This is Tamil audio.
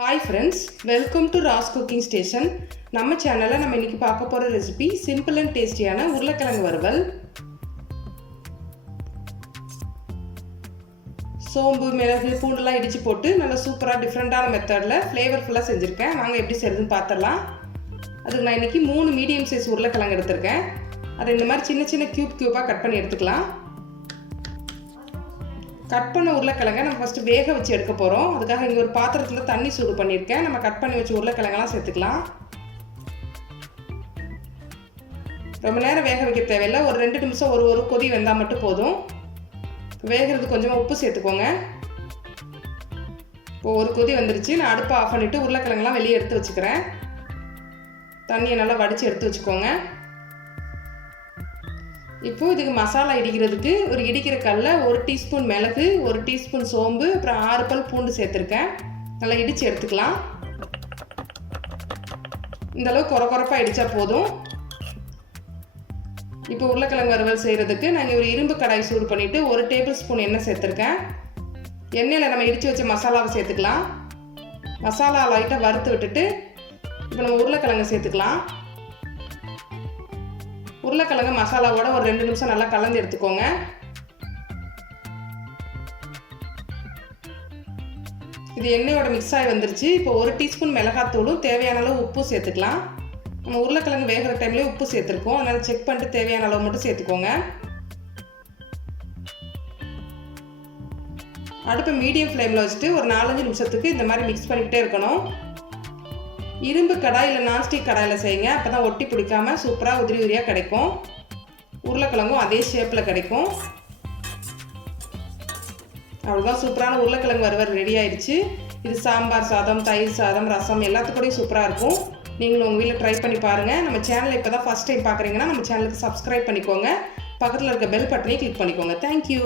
Hi friends, welcome to Ross Cooking Station. நம்ம சேனல்ல நம்ம இன்னைக்கு பார்க்க போற ரெசிபி சிம்பிள் அண்ட் டேஸ்டியான உருளைக்கிழங்கு வறுவல். சோம்பு, மிளகு, பூண்டெல்லாம் இடிச்சு போட்டு நல்ல சூப்பரா டிஃபரண்டான மெத்தட்ல ஃப்ளேவர்ஃபுல்லா செஞ்சிருக்கேன். வாங்க எப்படி செய்யறதுன்னு பார்த்தறலாம். அதுக்கு நான் இன்னைக்கு 3 மீடியம் சைஸ் உருளைக்கிழங்கு எடுத்துர்க்கேன். அதை இந்த மாதிரி சின்ன சின்ன கியூபா கட் பண்ணி எடுத்துக்கலாம். கட் பண்ண உருளைக்கிழங்கை நம்ம ஃபஸ்ட்டு வேக வச்சு எடுக்க போகிறோம். அதுக்காக இங்கே ஒரு பாத்திரத்தில் தண்ணி சூடு பண்ணியிருக்கேன். நம்ம கட் பண்ணி வச்சு உருளைக்கிழங்கெல்லாம் சேர்த்துக்கலாம். ரொம்ப நேரம் வேக வைக்க தேவையில்லை. ஒரு 2 நிமிஷம் ஒரு கொதி வெந்தால் மட்டும் போதும். வேகிறது கொஞ்சமாக உப்பு சேர்த்துக்கோங்க. இப்போ ஒரு கொதி வந்துருச்சு. நான் அடுப்பை ஆஃப் பண்ணிவிட்டு உருளைக்கிழங்கெல்லாம் வெளியே எடுத்து வச்சுக்கிறேன். தண்ணியை நல்லா வடித்து எடுத்து வச்சுக்கோங்க. இப்போது இதுக்கு மசாலா இடிக்கிறதுக்கு ஒரு இடிக்கிற கல்லில் 1 டீஸ்பூன் மிளகு, 1 டீஸ்பூன் சோம்பு, அப்புறம் 6 பல் பூண்டு சேர்த்துருக்கேன். நல்லா இடித்து எடுத்துக்கலாம். இந்தளவுக்கு கொரப்பாக இடித்தா போதும். இப்போ உருளைக்கிழங்கு வறுவல் செய்கிறதுக்கு நாங்கள் ஒரு இரும்பு கடாய் சூடு பண்ணிவிட்டு 1 டேபிள் ஸ்பூன் எண்ணெய் சேர்த்துருக்கேன். எண்ணெயில் நம்ம இடித்து வச்ச மசாலாவை சேர்த்துக்கலாம். மசாலா லைட்டாக வறுத்து விட்டுட்டு இப்போ நம்ம உருளைக்கிழங்கு சேர்த்துக்கலாம். உருளைக்கிழங்கு மசாலாவோட ஒரு 2 நிமிஷம் நல்லா கலந்து எடுத்துக்கோங்க. இது எண்ணெயோட மிக்ஸ் ஆகி வந்துருச்சு. இப்போ 1 டீஸ்பூன் மிளகாத்தூளும் தேவையான அளவு உப்பும் சேர்த்துக்கலாம். நம்ம உருளைக்கிழங்கு வேகிற டைம்லேயே உப்பு சேர்த்துருக்கோம். அதனால் செக் பண்ணிட்டு தேவையான அளவு மட்டும் சேர்த்துக்கோங்க. அடுப்பை மீடியம் ஃப்ளேமில் வச்சுட்டு ஒரு 4-5 நிமிஷத்துக்கு இந்த மாதிரி மிக்ஸ் பண்ணிக்கிட்டே இருக்கணும். இரும்பு கடாய் இல்லை நான்ஸ்டிக் கடாயில் செய்யுங்க. அப்போ தான் ஒட்டி பிடிக்காமல் சூப்பராக உதிரியாக கிடைக்கும். உருளைக்கிழங்கும் அதே ஷேப்பில் கிடைக்கும். அவ்வளோதான், சூப்பரான உருளைக்கிழங்கு வறுவல் ரெடி ஆயிடுச்சு. இது சாம்பார் சாதம், தயிர் சாதம், ரசம் எல்லாத்துக்கூடயும் சூப்பராக இருக்கும். நீங்களும் உங்கள் வீட்டில் ட்ரை பண்ணி பாருங்கள். நம்ம சேனலை இப்போ தான் ஃபஸ்ட் டைம் பார்க்குறீங்கன்னா நம்ம சேனலுக்கு சப்ஸ்கிரைப் பண்ணிக்கோங்க. பக்கத்தில் இருக்க பெல் பட்டனையும் கிளிக் பண்ணிக்கோங்க. தேங்க்யூ.